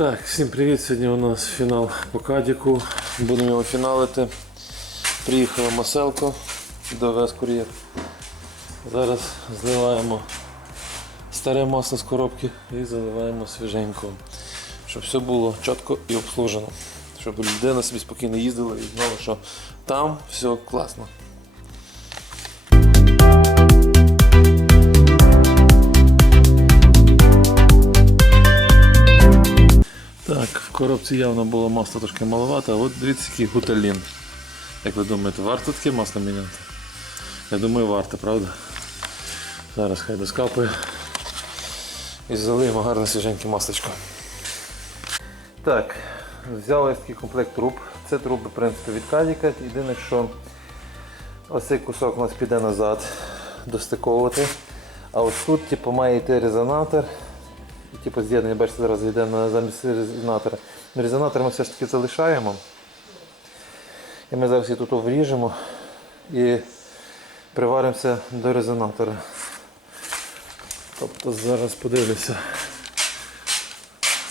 Так, всім привіт! Сьогодні у нас фінал по кадіку. Будемо його фіналити. Приїхала Маселко, довез кур'єр. Зараз зливаємо старе масло з коробки і заливаємо свіженько. Щоб все було чітко і обслужено. Щоб людина собі спокійно їздила і знала, що там все класно. Коробці явно було масло трошки маловато, а от дивіться, який гуталін. Як ви думаєте, варто таке масло міняти? Я думаю, варто, правда? Зараз хай доскапує. І залиємо гарне свіженьке масличко. Так, взяли такий комплект труб. Це труби, в принципі, від кадіка. Єдине, що ось цей кусок у нас піде назад достиковувати. А ось тут типу, має йти резонатор. Типу з'єднання, бачите, зараз йде на замість резонатора. Ну, Резонатор ми все ж таки залишаємо. І ми зараз її тут вріжемо і приваримося до резонатора. Тобто зараз подивлюся.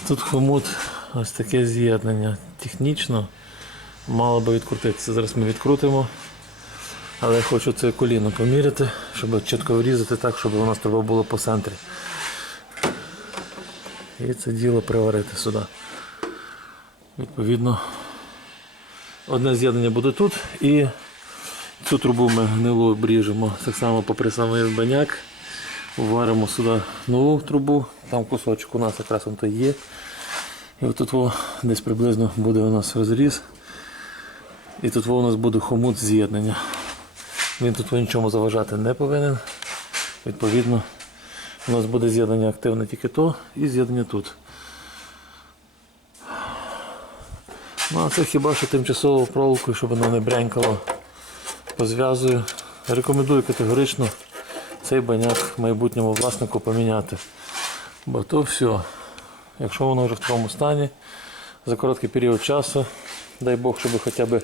Тут хомут ось таке з'єднання. Технічно мало би відкрутитися. Зараз ми відкрутимо. Але я хочу це коліно поміряти, щоб чітко врізати так, щоб у нас треба було по центрі. І це діло приварити сюди. Відповідно, одне з'єднання буде тут і цю трубу ми гнилу обріжемо так само попри самий баняк. Варимо сюди нову трубу, там кусочок у нас якраз то є. І отут десь приблизно буде у нас розріз. І тут у нас буде хомут з'єднання. Він тут нічому заважати не повинен. Відповідно, у нас буде з'єднання активне тільки то і з'єднання тут. Ну а це хіба що тимчасово проволокою, щоб воно не брянькало. Позв'язую. Рекомендую категорично цей баняк майбутньому власнику поміняти. Бо то все. Якщо воно вже в такому стані, за короткий період часу, дай Бог, щоб хоча б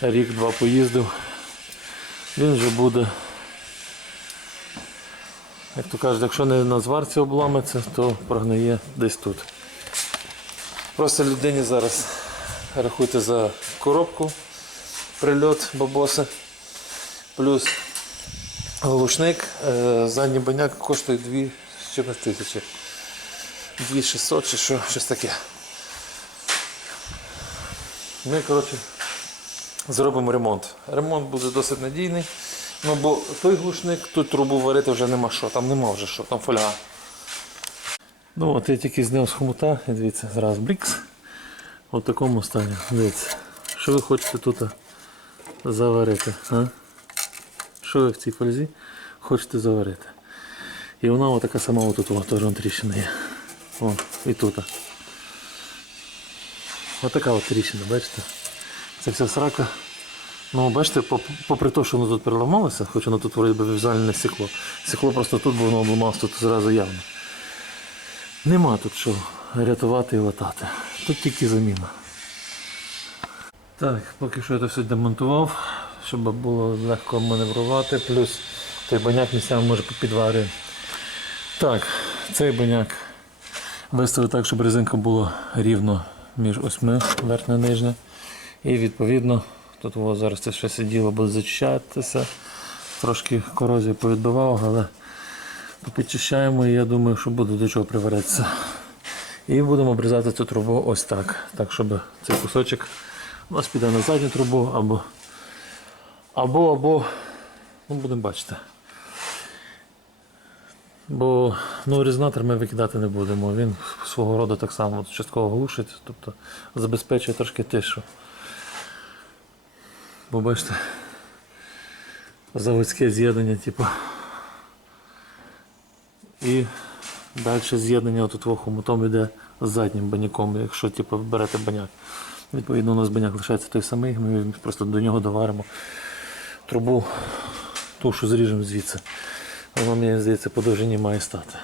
рік-два поїздив, він вже буде як то кажуть, якщо не на зварці обламиться, то прогниє десь тут. Просто людині зараз рахуйте за коробку, прильот бабоси, плюс глушник. Е, Задній баняк коштує 2 тисячі. 2600 чи що, щось таке. Ми, коротше, зробимо ремонт. Ремонт буде досить надійний. Ну бо той глушник, тут трубу варити вже нема що, там нема вже що, там фольга. Ну от я тільки зняв з хомута, і дивіться, зразу блікс. У такому стані. Дивіться. Що ви хочете тут заварити? А? Що ви в цій фользі хочете заварити? І вона отака сама отут, теж тріщина є. О, і тут. Отака от тріщина, бачите? Це вся срака. Ну, бачите, попри те, що воно тут переламалося, хоч воно тут вроді би візуально не. Сікло просто тут, бо воно обламалося тут зразу явно. Нема тут що рятувати і латати. Тут тільки заміна. Так, поки що я це все демонтував, щоб було легко маневрувати, плюс той баняк місцями може підварює. Так, цей баняк виставив так, щоб резинка була рівно між осьми, верхня нижня. І відповідно тут у зараз це все сиділо буде зачищатися. Трошки корозію повідбивав, але попідчищаємо і я думаю, що буде до чого приваритися. І будемо обрізати цю трубу ось так. Так, щоб цей кусочок у нас піде на задню трубу або або, або ну, будемо бачити. Бо ну, резонатор ми викидати не будемо. Він свого роду так само частково глушить, тобто забезпечує трошки тишу. Бо бачите, заводське з'єднання, типу. І далі з'єднання тут хомутом йде з заднім баняком, якщо типу, берете баняк. Відповідно, у нас баняк лишається той самий, ми просто до нього доваримо трубу, ту, що зріжемо звідси. Воно, мені здається, по довжині має стати.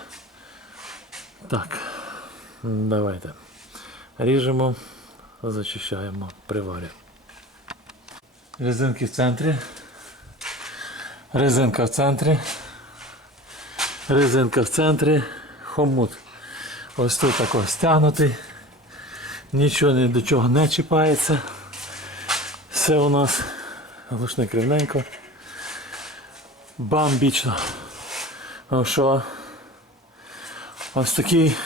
Так, давайте. Ріжемо, зачищаємо, приварюємо. Резинки в центрі. Резинка в центрі. Резинка в центрі. Хомут. Ось тут такий стягнутий. Нічого ні до чого не чіпається. Все у нас глушник рівненько. Бамбічно. Ну що? Ось такий.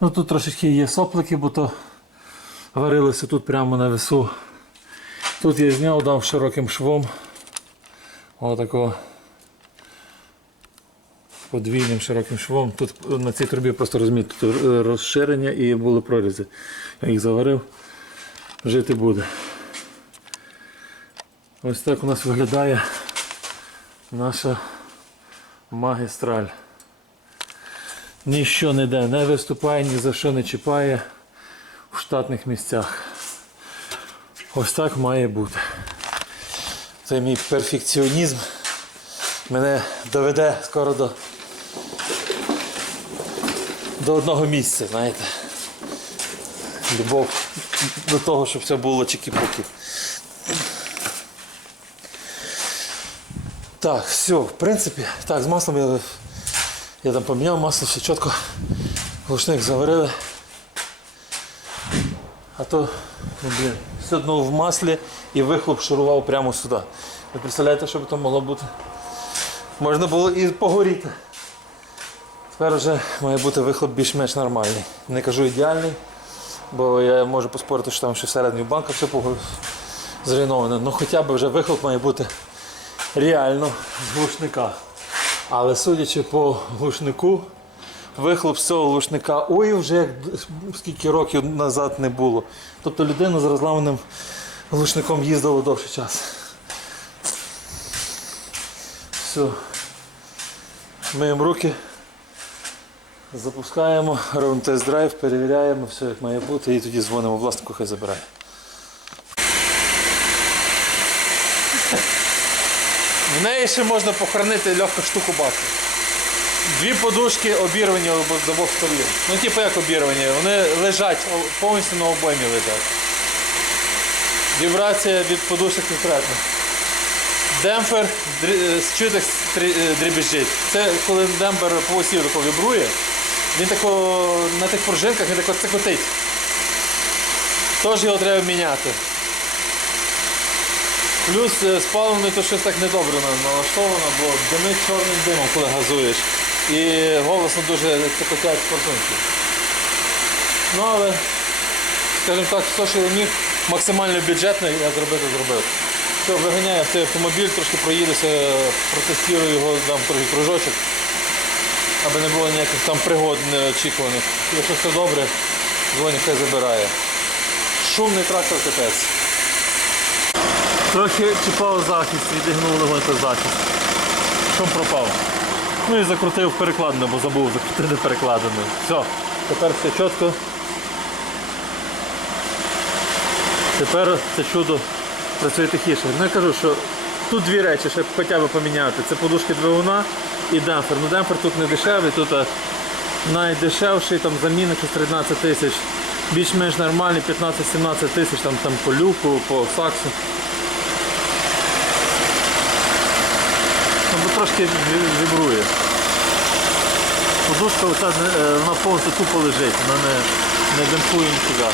Ну тут трошечки є соплики, бо то варилося тут прямо на весу. Тут я зняв, дав широким швом. Отакого подвійним широким швом. Тут на цій трубі просто розумієте, тут е, розширення і були прорізи. Я їх заварив, жити буде. Ось так у нас виглядає наша магістраль. Ніщо ніде не виступає, ні за що не чіпає в штатних місцях. Ось так має бути. Це мій перфекціонізм мене доведе скоро до, до одного місця, знаєте. Любов до того, щоб все було чики-пуки. Так, все, в принципі, так, з маслом я, я там поміняв масло, все чітко. Глушник заварили. А то, ну, блін, все в маслі і вихлоп шурував прямо сюди. Ви представляєте, що б то могло бути? Можна було і погоріти. Тепер вже має бути вихлоп більш-менш нормальний. Не кажу ідеальний, бо я можу поспорити, що там ще всередині банка все зруйноване. Ну хоча б вже вихлоп має бути реально з глушника. Але судячи по глушнику, вихлоп з цього глушника, ой, вже як скільки років назад не було. Тобто людина з розламаним глушником їздила довший час. Все. Миємо руки, запускаємо, робимо тест-драйв, перевіряємо, все як має бути, і тоді дзвонимо власнику, хай забирає. В неї ще можна похоронити легку штуку баку. Дві подушки обірвані з обох сторін. Ну, типу як обірвані, вони лежать, повністю на обоймі лежать. Вібрація від подушок конкретно. Демпфер е, чуєте, е, дрібіжить. Це коли демпфер по осі тако вібрує, він тако на тих пружинках він тако цикотить. Тож його треба міняти. Плюс е, спалений то щось так недобре налаштовано, бо димить чорним димом, коли газуєш. І голосно дуже цикотять фортунки. Ну але, скажімо так, все, що я міг, максимально бюджетно я зробити зробив. Все, виганяю цей автомобіль, трошки проїдуся, протестую його, дам трохи кружочок, аби не було ніяких там пригод неочікуваних. Якщо все добре, дзвоню, хай забирає. Шумний трактор капець. Трохи чіпав захист, відігнув легонько захист. Шум пропав. Ну і закрутив перекладину, бо забув закрутити перекладину. Все, тепер все чітко. Тепер це чудо працює тихіше. Ну я кажу, що тут дві речі, щоб хоча б поміняти. Це подушки двигуна і демпфер. Ну демпфер тут не дешевий, тут найдешевший там заміна щось 13 тисяч. Більш-менш нормальний 15-17 тисяч там, там по люку, по саксу. Ну, трошки ві- вібрує. Подушка оця, е, вона повністю тупо лежить, вона не, не демпує нікуди.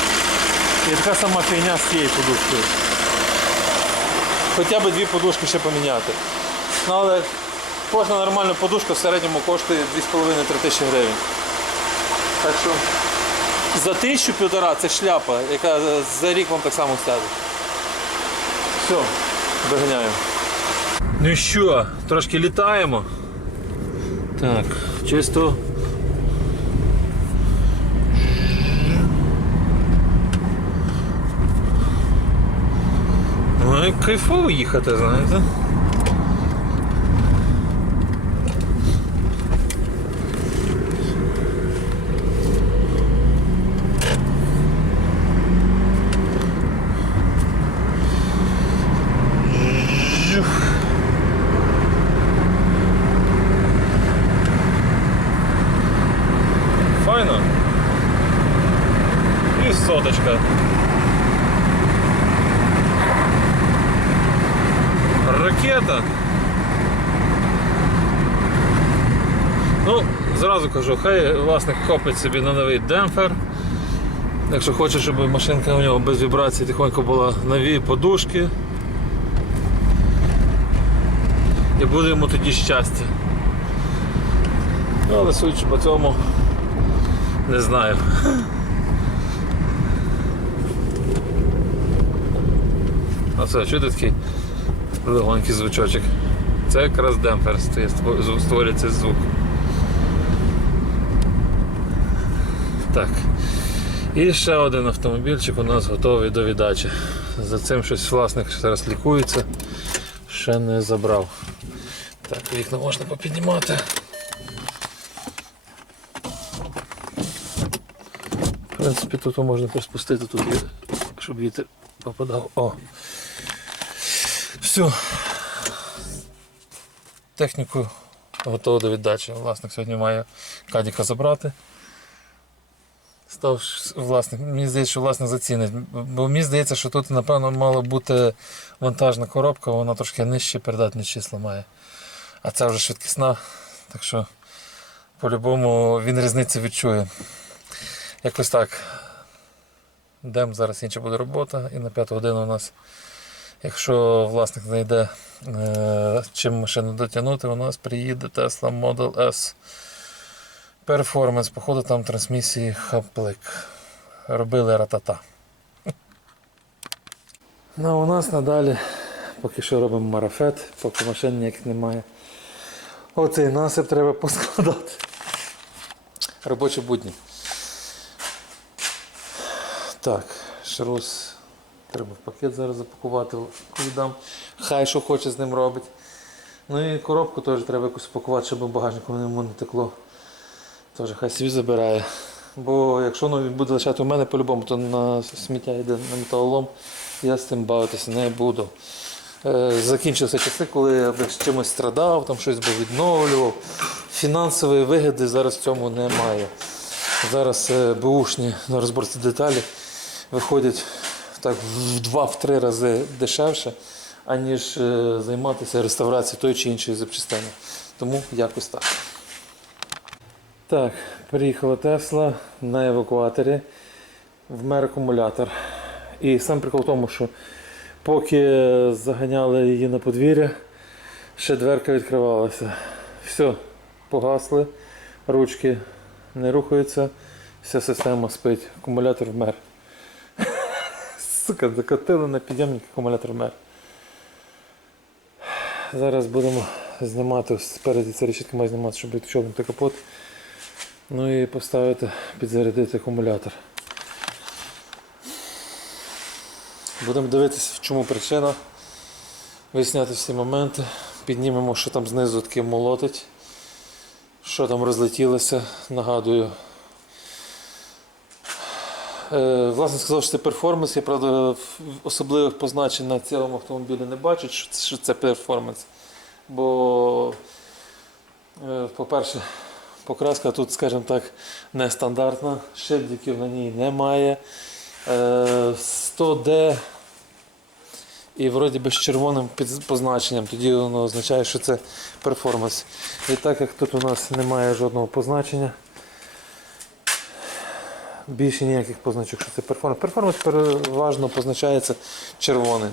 І така сама фігня з цією подушкою. Хоча б дві подушки ще поміняти. Ну, але кожна нормальна подушка в середньому коштує 2,5-3 тисячі гривень. Так що за тисячу півтора це шляпа, яка за рік вам так само сяде. Все, доганяю. Ну що, трошки літаємо. Так, чисто. Ну, і кайфово їхати, знаєте. Кажу, хай власник копить собі на новий демпфер. Якщо хочеш, щоб машинка у нього без вібрації тихонько була нові подушки. І буде йому тоді щастя. Ну, але судячи по цьому, не знаю. А це чути такий легонький звучочок. Це якраз демпфер стоїть, ство- створює цей звук. Так. І ще один автомобільчик у нас готовий до віддачі. За цим щось власник зараз лікується, ще не забрав. Так, вікна можна попіднімати. В принципі, тут можна приспустити, тут щоб вітер попадав. О! Все. Техніку готово до віддачі. Власник сьогодні має кадіка забрати. Став власник. Мені здається, що власник зацінить. Бо мені здається, що тут, напевно, мала бути вантажна коробка, вона трошки нижче передатні числа має. А це вже швидкісна, так що по-любому він різницю відчує. Якось так. Йдемо, зараз інша буде робота, і на п'яту годину у нас, якщо власник знайде е, чим машину дотягнути, у нас приїде Tesla Model S Performance, походу там трансмісії хаплик. Робили ратата. Ну, а у нас надалі поки що робимо марафет, поки машин ніяких немає. Оцей насип треба поскладати. Робочі будні. Так, шрус треба в пакет зараз запакувати, віддам. Хай що хоче з ним робить. Ну і коробку теж треба якось спакувати, щоб багажнику не текло. Теж хай собі забирає. Бо якщо воно буде лишати у мене по-любому, то на сміття йде на металолом, я з цим бавитися не буду. Е, Закінчилися часи, коли я би з чимось страдав, там щось би відновлював. Фінансової вигоди зараз в цьому немає. Зараз е, бушні на розборці деталі виходять так в два-три рази дешевше, аніж е, займатися реставрацією тої чи іншої запчастини. Тому якось так. Так, приїхала Тесла на евакуаторі, вмер акумулятор. І сам прикол в тому, що поки заганяли її на подвір'я, ще дверка відкривалася. Все, погасли, ручки не рухаються, вся система спить, акумулятор вмер. Сука, закотили на підйомник, акумулятор вмер. Зараз будемо знімати спереді ці решітки має знімати, щоб відчовнути капот. Ну і поставити, підзарядити акумулятор. Будемо дивитися, в чому причина. Виясняти всі моменти. Піднімемо, що там знизу таке молотить. Що там розлетілося, нагадую. Е, Власне сказав, що це перформанс. Я правда особливих позначень на цьому автомобілі не бачу, що це перформанс. Бо, е, по-перше, Покраска тут, скажімо так, нестандартна, шильдиків на ній немає. Е, 100D і вроді би з червоним позначенням, тоді воно означає, що це перформанс. І так як тут у нас немає жодного позначення, більше ніяких позначок, що це перформанс. Перформанс переважно позначається червоним.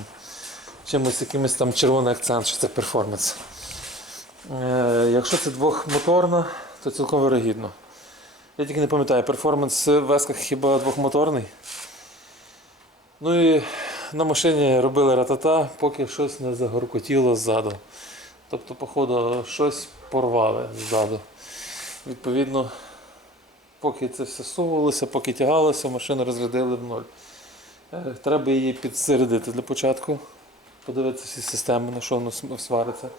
Чимось якимось там червоний акцент, що це перформанс. Е, Якщо це двохмоторна, то цілком вирогідно. Я тільки не пам'ятаю, перформанс в весках хіба двохмоторний. Ну і на машині робили ратата, поки щось не загоркотіло ззаду. Тобто, походу, щось порвали ззаду. Відповідно, поки це все сувалося, поки тягалося, машину розрядили в ноль. Е, Треба її підсередити для початку, подивитися всі системи, на що воно свариться.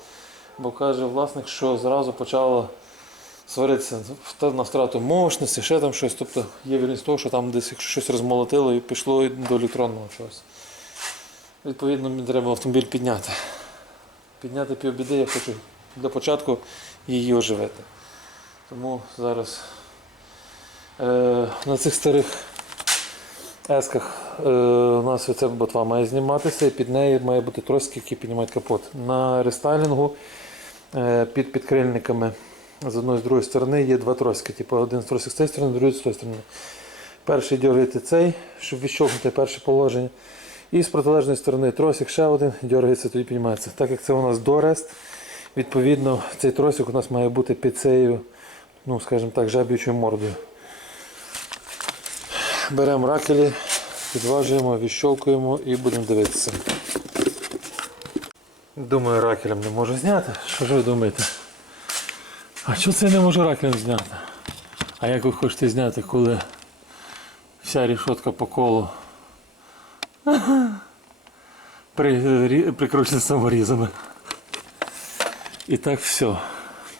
Бо каже власник, що зразу почало сваритися на втрату мощності, ще там щось. Тобто є вірність того, що там десь щось розмолотило і пішло до електронного чогось. Відповідно, мені треба автомобіль підняти. Підняти півбіди, я хочу для початку її оживити. Тому зараз е, на цих старих есках е, у нас оця ботва має зніматися і під нею має бути троски, які піднімають капот. На рестайлінгу е, під підкрильниками з одної з другої сторони є два троски. Типу один з тросик з цієї сторони, другий з цієї сторони. Перший дергаєте цей, щоб відщовхнути перше положення. І з протилежної сторони тросик ще один, дергається, тоді піднімається. Так як це у нас дорест, відповідно цей тросик у нас має бути під цією, ну скажімо так, жаб'ючою мордою. Беремо ракелі, підважуємо, відщолкуємо і будемо дивитися. Думаю, ракелем не можу зняти. Що ж ви думаєте? А що це я не можу ракелем зняти? А як ви хочете зняти, коли вся рішотка по колу при, прикручена саморізами? І так все.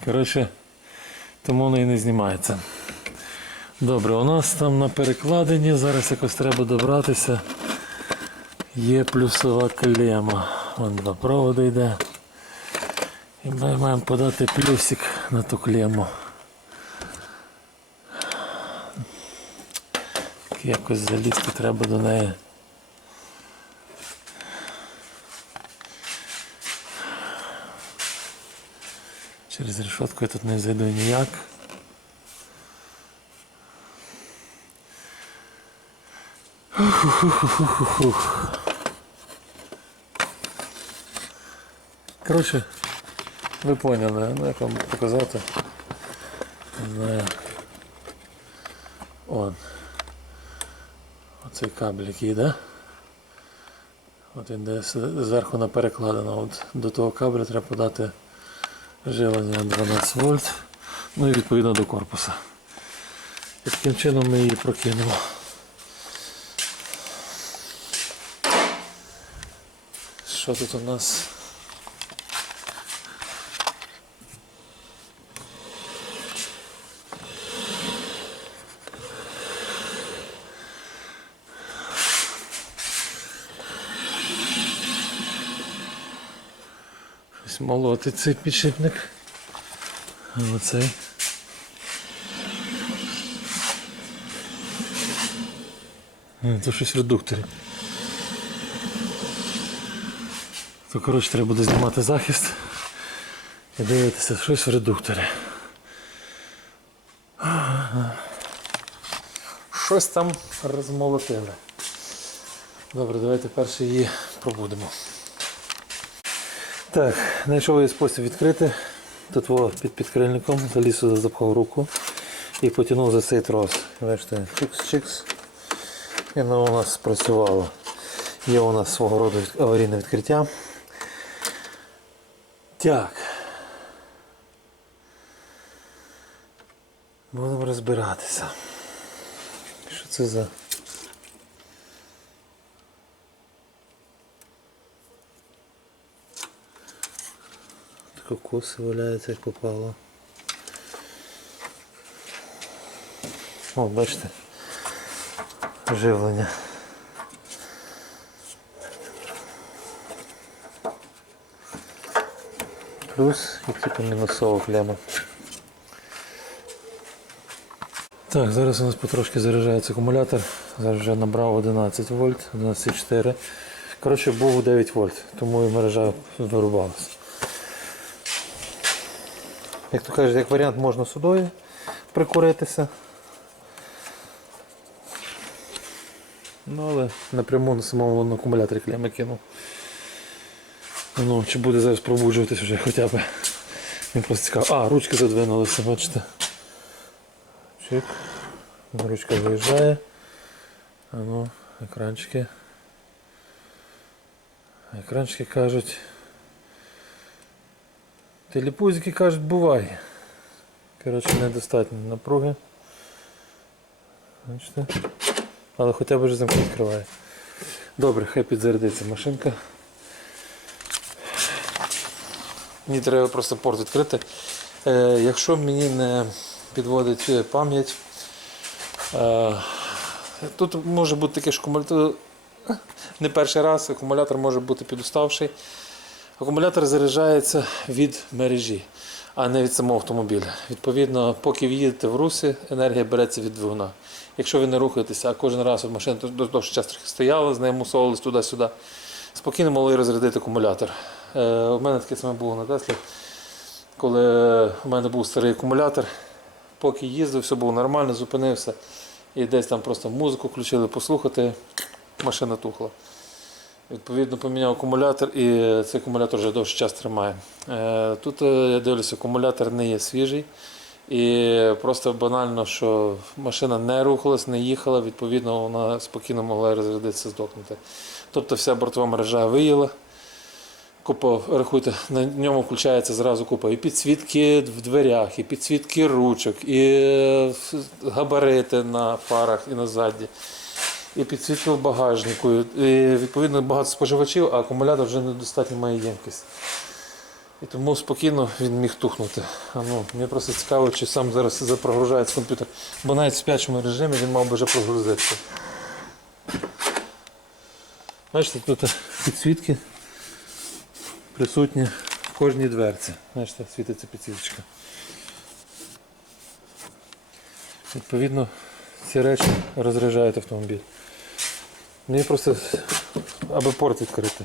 Коротше, тому воно і не знімається. Добре, у нас там на перекладині, зараз якось треба добратися. Є плюсова клема. Вон два проводи йде. І ми маємо подати плюсик на ту клему. Якось залізти треба до неї. Через решетку я тут не зайду ніяк. Коротше, ви поняли, ну як вам показати. Не. Он. Оцей кабель який йде. От він десь зверху на перекладено. От до того кабеля треба подати живлення 12 вольт. Ну і відповідно до корпуса. І таким чином ми її прокинемо. Що тут у нас? Молотить цей підшипник. Оцей. Це щось в редукторі. То коротше треба буде знімати захист і дивитися щось в редукторі. Щось там розмолотили. Добре, давайте перше її пробудемо. Так, знайшов я спосіб відкрити. Тут во, під підкрильником заліз сюди, запхав руку і потягнув за цей трос. Бачите, чикс-чикс. І воно у нас спрацювало. Є у нас свого роду аварійне відкриття. Так. Будемо розбиратися. Що це за. Кокоси валяються як попало. О, бачите. Живлення. Плюс і типу мінусова кляма. Так, зараз у нас потрошки заряджається акумулятор. Зараз вже набрав 11 вольт, 11,4. Коротше, був 9 вольт, тому і мережа вирубалася. Як то кажуть, як варіант можна судою прикуритися. Ну, але напряму на самому на акумуляторі клями кинув. Ну, чи буде зараз пробуджуватись вже хоча б. Мені просто цікаво. А, ручки задвинулися, бачите. Чик. Ручка виїжджає. А екранчики. Екранчики кажуть. Телепузики кажуть, буває. Коротше, недостатньо напруги. Бачите? Але хоча б вже замки відкриває. Добре, хай підзарядиться машинка. Мені треба просто порт відкрити. Е, якщо мені не підводить е, пам'ять, е, тут може бути таке, що акумулятор не перший раз акумулятор може бути підуставший. Акумулятор заряджається від мережі, а не від самого автомобіля. Відповідно, поки ви їдете в русі, енергія береться від двигуна. Якщо ви не рухаєтеся, а кожен раз машина до того що час трохи стояла, з нею мусовувалась туди-сюди, спокійно могли розрядити акумулятор. Е, у мене таке саме було на Теслі, коли у мене був старий акумулятор, поки їздив, все було нормально, зупинився. і десь там просто музику включили послухати, машина тухла. Відповідно, поміняв акумулятор і цей акумулятор вже довший час тримає. Е, Тут е, я дивлюся, акумулятор не є свіжий. І просто банально, що машина не рухалась, не їхала, відповідно, вона спокійно могла розрядитися, здохнути. Тобто вся бортова мережа виїла. Купа, рахуйте, на ньому включається зразу купа і підсвітки в дверях, і підсвітки ручок, і е, габарити на фарах і на задні, і підсвітки в багажнику. І, відповідно, багато споживачів, а акумулятор вже недостатньо має ємкість. І тому спокійно він міг тухнути. Ну, мені просто цікаво, чи сам зараз запрогружається комп'ютер. Бо навіть в спячому режимі він мав би вже прогрузитися. Бачите, тут підсвітки присутні в кожній дверці. Бачите, світиться підсвіточка. Відповідно, ці речі розряджають автомобіль. Мені просто аби порт відкрити.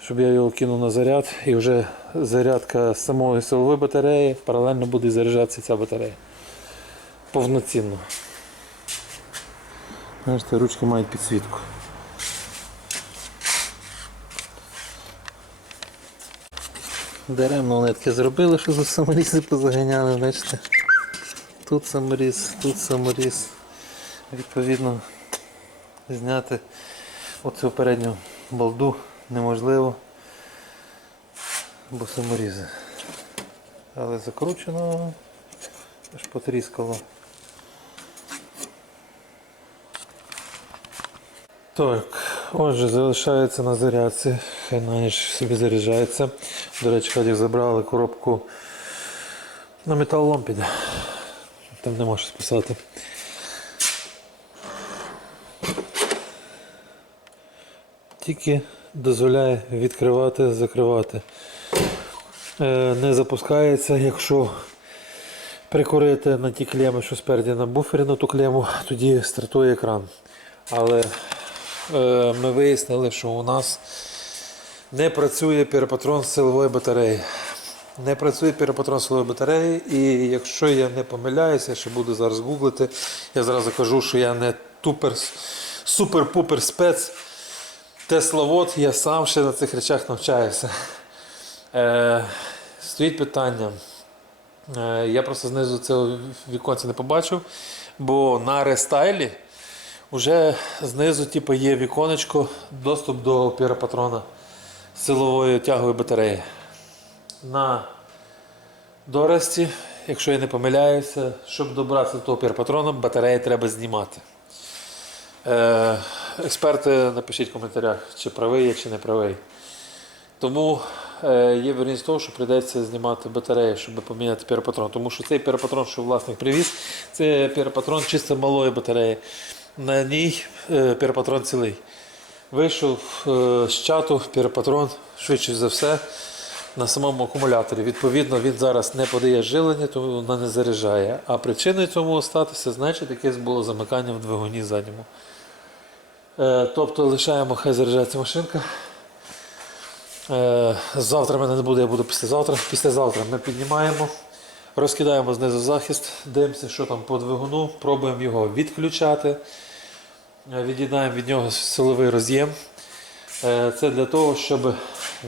Щоб я його кинув на заряд і вже зарядка самої силової батареї паралельно буде заряджатися ця батарея. Повноцінно. Бачите, ручки мають підсвітку. Даремно вони зробили, що за саморізи позаганяли, бачите. Тут саморіз, тут саморіз. Відповідно, зняти оцю передню балду неможливо, бо саморізи. Але закручено аж потріскало. Так, отже, залишається на зарядці. Хай на ніч собі заряджається. До речі, Хадік забрали коробку на металолом піде. Там не можеш списати. Тільки дозволяє відкривати, закривати. Е, Не запускається, якщо прикурити на ті клеми, що спереді на буфері на ту клему, тоді стартує екран. Але е, ми вияснили, що у нас не працює перепатрон силової батареї. Не працює перепатрон силової батареї, і якщо я не помиляюся, я ще буду зараз гуглити, я зразу кажу, що я не тупер, супер-пупер спец. Тесловод, я сам ще на цих речах навчаюся. Е, стоїть питання. Е, я просто знизу цього віконця не побачив, бо на рестайлі вже знизу типу, є віконечко, доступ до піропатрона силової тягової батареї. На дорості, якщо я не помиляюся, щоб добратися до того піропатрона, батареї треба знімати. Е, експерти, напишіть в коментарях, чи правий я, чи не правий. Тому е, є вірність того, що прийдеться знімати батареї, щоб поміняти піропатрон. Тому що цей піропатрон, що власник привіз, це піропатрон чисто малої батареї. На ній е, піропатрон цілий. Вийшов з чату піропатрон, швидше за все, на самому акумуляторі. Відповідно, він зараз не подає жилення, тому вона не заряджає. А причиною цьому статися, значить, якесь було замикання в двигуні задньому. Е, Тобто лишаємо, хай заряджається машинка. Е, Завтра мене не буде, я буду післязавтра. Післязавтра ми піднімаємо, розкидаємо знизу захист, дивимося, що там по двигуну, пробуємо його відключати, Е, від'єднаємо від нього силовий роз'єм. Це для того, щоб в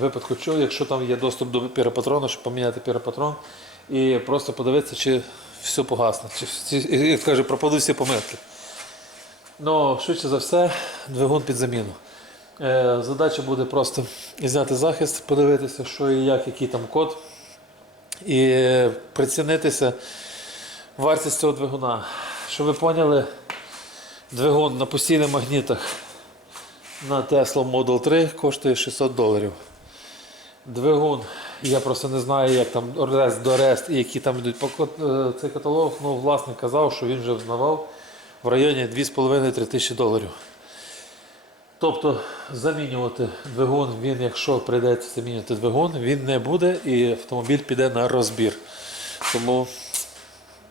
випадку чого, якщо там є доступ до піропатрона, щоб поміняти піропатрон і просто подивитися, чи все погасне, чи як каже, пропадуть всі помилки. Ну, швидше за все, двигун під заміну. Е, задача буде просто зняти захист, подивитися, що і як, який там код, і прицінитися вартість цього двигуна. Щоб ви поняли, двигун на постійних магнітах на Tesla Model 3 коштує 600 доларів. Двигун, я просто не знаю, як там Рест до Рест і які там йдуть е, цей каталог. Ну, власник казав, що він вже взнавав в районі 2,5-3 тисячі доларів. Тобто замінювати двигун, він, якщо прийдеться замінювати двигун, він не буде і автомобіль піде на розбір. Тому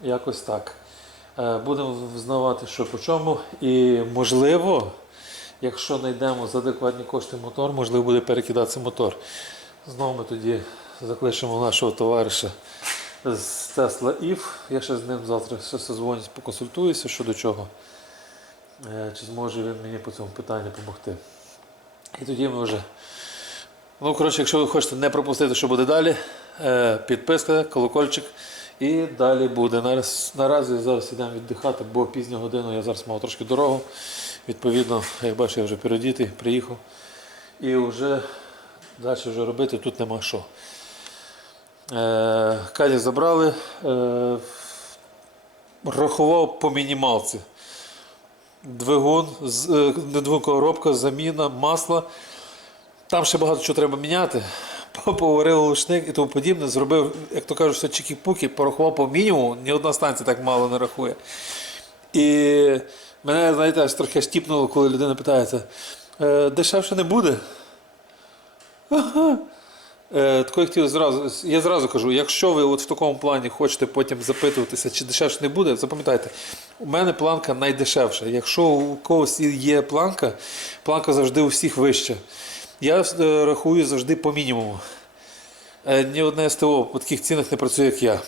якось так. Е, Будемо взнавати, що по чому. І можливо, якщо знайдемо за адекватні кошти мотор, можливо буде перекидатися мотор. Знову ми тоді закличемо нашого товариша з Tesla Eve. Я ще з ним завтра созвонюсь, поконсультуюся щодо чого. Е, Чи зможе він мені по цьому питанню допомогти. І тоді ми вже. Ну, коротше, якщо ви хочете не пропустити, що буде далі, е, підписка, колокольчик. І далі буде. Нараз, наразі зараз йдемо віддихати, бо пізня година я зараз мав трошки дорогу. Відповідно, як бачите, я вже переодітий, приїхав. І вже далі вже робити тут нема що. Е, Кадік забрали, е, рахував по мінімалці. Двигун, е, не двигун, коробка, заміна, масло. Там ще багато чого треба міняти. Поварив лушник і тому подібне. Зробив, як то кажуть, все чики-пуки, порахував по мінімуму, ні одна станція так мало не рахує. І мене, знаєте, аж трохи стіпнуло, коли людина питається, дешевше не буде. Ага. Е, тако я хотів зразу, я зразу кажу, якщо ви от в такому плані хочете потім запитуватися, чи дешевше не буде, запам'ятайте, у мене планка найдешевша. Якщо у когось є планка, планка завжди у всіх вища. Я е, рахую завжди по мінімуму. Е, Ні одне СТО по таких цінах не працює, як я.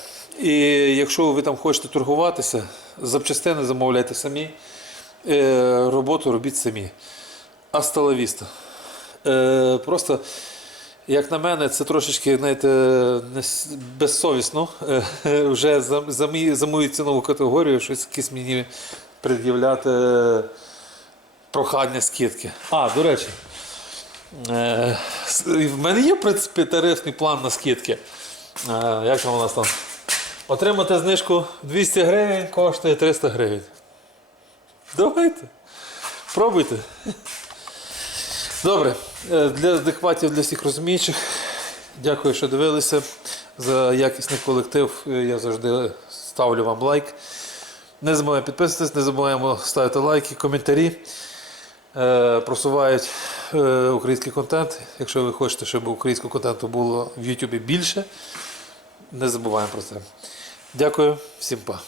І якщо ви там хочете торгуватися, запчастини замовляйте самі, роботу робіть самі. Асталавіста. Просто, як на мене, це трошечки знаєте, безсовісно. Е, Вже за, за, мій, за мою цінову категорію щось якісь мені пред'являти прохання скидки. А, до речі. Е, В мене є, в принципі, тарифний план на скидки. Е, Як там у нас там? Отримати знижку 200 гривень коштує 300 гривень. Давайте. Пробуйте. Добре. Е, Для адекватів, для всіх розуміючих. Дякую, що дивилися. За якісний колектив е, я завжди ставлю вам лайк. Не забуваємо підписуватись, не забуваємо ставити лайки, коментарі. Е, Просувають український контент. Якщо ви хочете, щоб українського контенту було в YouTube більше, не забуваємо про це. Дякую, всім па.